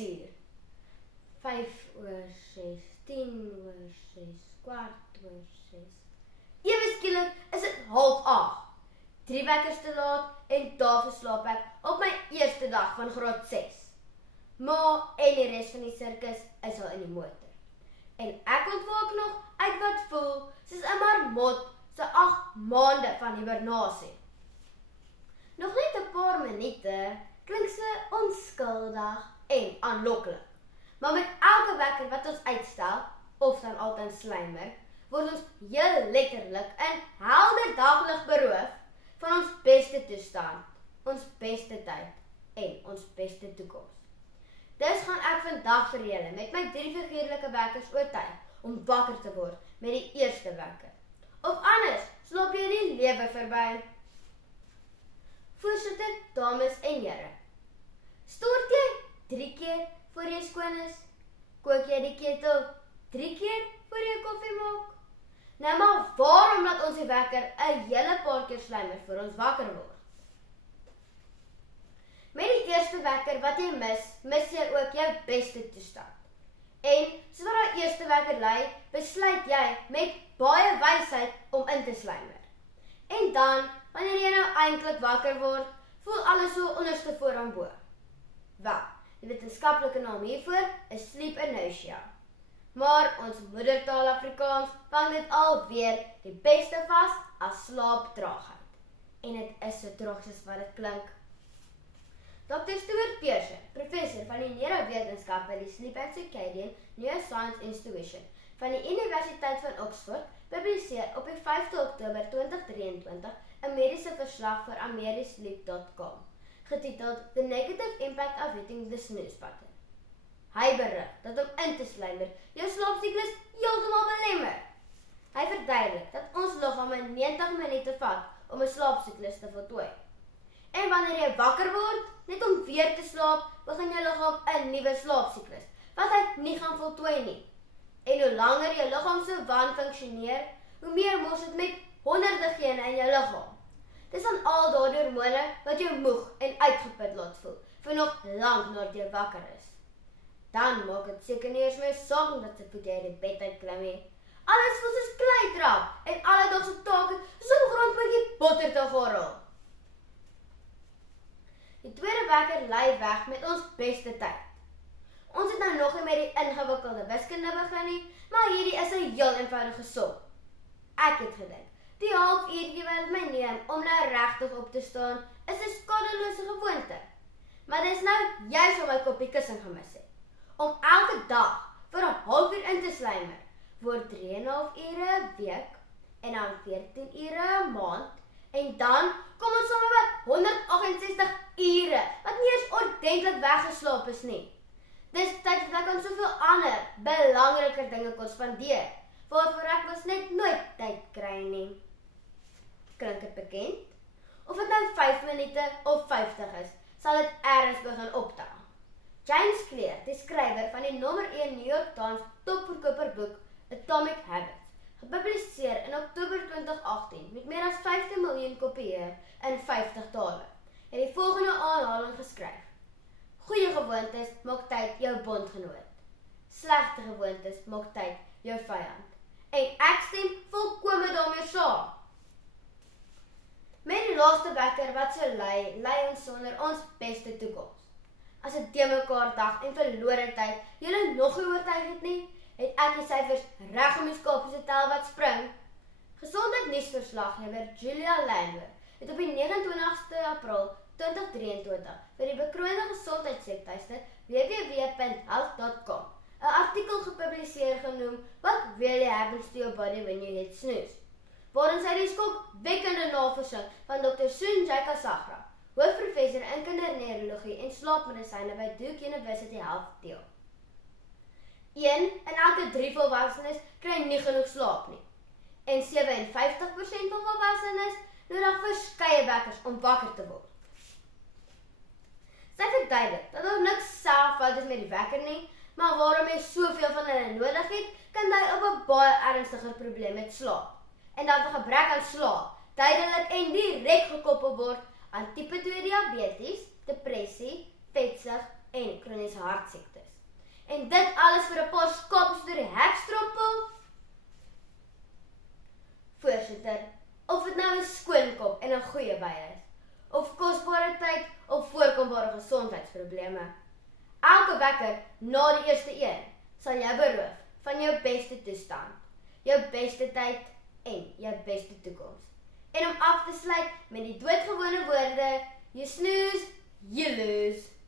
uur. 5:06, 10:06, 7:15. Ewe skielik is dit 7:30. 3 wekkers te laat en daarvoor slaap ek op my eerste dag van graad 6. Ma en die res van die sirkus is al in die motor. En ek ontwaak nog uit wat voel soos 'n marmot se 8 maande van hibernasie. Nog net 'n paar minute klink so onskuldig en aanloklik. Maar met elke wekker wat ons uitstel, of dan altyd slymer, word ons heel letterlik in helder daglig beroof van ons beste toestand, ons beste tyd en ons beste toekoms. Dus gaan ek vandag vir julle met my 3 figuurlike wekkers oortuig om wakker te word met die eerste wekker. Of anders, slaap jy die lewe verby. Voorsitter, dames en here. Stort jy 3 keer voor jy skoon is? Kook jy die ketel 3 keer voor jy koffie maak? Nou maar waarom laat ons die wekker 'n hele paar keer slymer voor ons wakker word? Met die eerste wekker wat jy mis jy ook jou beste toestand. En sodra daai eerste wekker lui, besluit jy met baie wysheid om in te slymer. En dan, wanneer jy nou eintlik wakker word, voel alles so onderste vooraan bo. Wel, die wetenskaplike naam hiervoor is sleep inertia. Maar ons moedertaal Afrikaans vang dit alweer die beste vas as slaaptraagheid. En dit is so traag soos wat dit klink. Dr. Stuart Pearson, professor van die neurowetenskap by die Sleep and Circadian Neuroscience Institution van die Universiteit van Oxford, publiseer op die 5de Oktober 2023 'n mediese verslag vir amerisleep.com, getiteld The Negative Impact of Hitting the Snooze Button. Hy berig dat om in te slymer jou slaapsiklus heeltemal belemmer. Hy verduidelik dat ons liggame 90 minute vat om 'n slaapsiklus te voltooi. En wanneer jy wakker word, net om weer te slaap, begin jou liggaam 'n nuwe slaapsiklus, wat hy nie gaan voltooi nie. En hoe langer jou liggaam so wanfunksioneer, hoe meer mors dit met honderde gene in jou liggaam. Dis dan al daardie hormone wat jou moeg en uitgeput laat voel, vir nog lank nadat jy wakker is. Dan maak dit seker nie eers meer saak dat jy uit die bed uitklim nie. Alles voel soos kleitrap en alledagse take soos om grondpotjie botter te gorrel. Die tweede wekker lei weg met ons beste tyd. Ons het nou nog nie met die ingewikkelde wiskunde begin nie, maar hierdie is 'n heel eenvoudige som. Ek het gedink, die halfuurtjie wat my neem om nou regtig op te staan, is 'n skadelose gewoonte. Maar dis nou juis om my koppie kussing gemis het. Om elke dag vir 'n halfuur in te slymer, word 3,5 ure 'n week en dan 14 ure 'n maand. En dan kom ons sommer by 168 ure, wat nie eens ordentlik weggeslaap is nie. Dis tyd dat ek aan soveel ander, belangriker dinge kon spandeer, waarvoor ek mos net nooit tyd kry nie. Klink dit bekend? Of dit nou 5 minute of 50 is, sal dit ergens begin optel. James Clear, die skrywer van die nommer 1 New York Times topverkoper boek Atomic Habits, gepubliseer in Oktober 2018 met meer as 15 miljoen kopieë in 50 tale, het die volgende aanhaling geskryf. Goeie gewoontes maak tyd jou bondgenoot. Slegte gewoontes maak tyd jou vyand. En ek stem volkome daarmee saam. Met die laaste wekker wat so lei ons sonder ons beste toekoms. As dit te mekaar dag en verlore tyd julle nog nie oortuig het nie, het ek die syfers reg om die skapies te tel wat spring. Gesondheidsnuusverslaggewer Julia Landwer het op die 29ste April 2023 vir die bekroonde gesondheidswebtuiste www.health.com 'n artikel gepubliseer genoem What Really Happens to Your Body When You Hit Snooze, waarin sy die skokwekkende navorsing van Dr. Sunjay Kasagara, hoofprofessor in kinderneurologie en slaapmedisyne by Duke University Health deel. 1 in elke 3 volwassenes kry nie genoeg slaap nie. En 57% van volwassenes nodig verskeie wekkers om wakker te word. Sy verduidelik dat daar niks self fout is met die wekker nie, maar waarom jy soveel van hulle nodig het, kan dui op 'n baie ernstiger probleem met slaap. En dat 'n gebrek aan slaap tydelik en direk gekoppel word aan tipe 2 diabetes, depressie, vetsug en en kroniese hartsiektes. En dit alles vir 'n paar skapies deur die hek strompel? Voorsitter, of dit nou 'n skoon kop en 'n goeie by is, of kosbare tyd of voorkombare gesondheidsprobleme. Elke wekker na die eerste een sal jou beroof van jou beste toestand, jou beste tyd en jou beste toekoms. En om af te sluit met die doodgewone woorde, you snooze, you lose.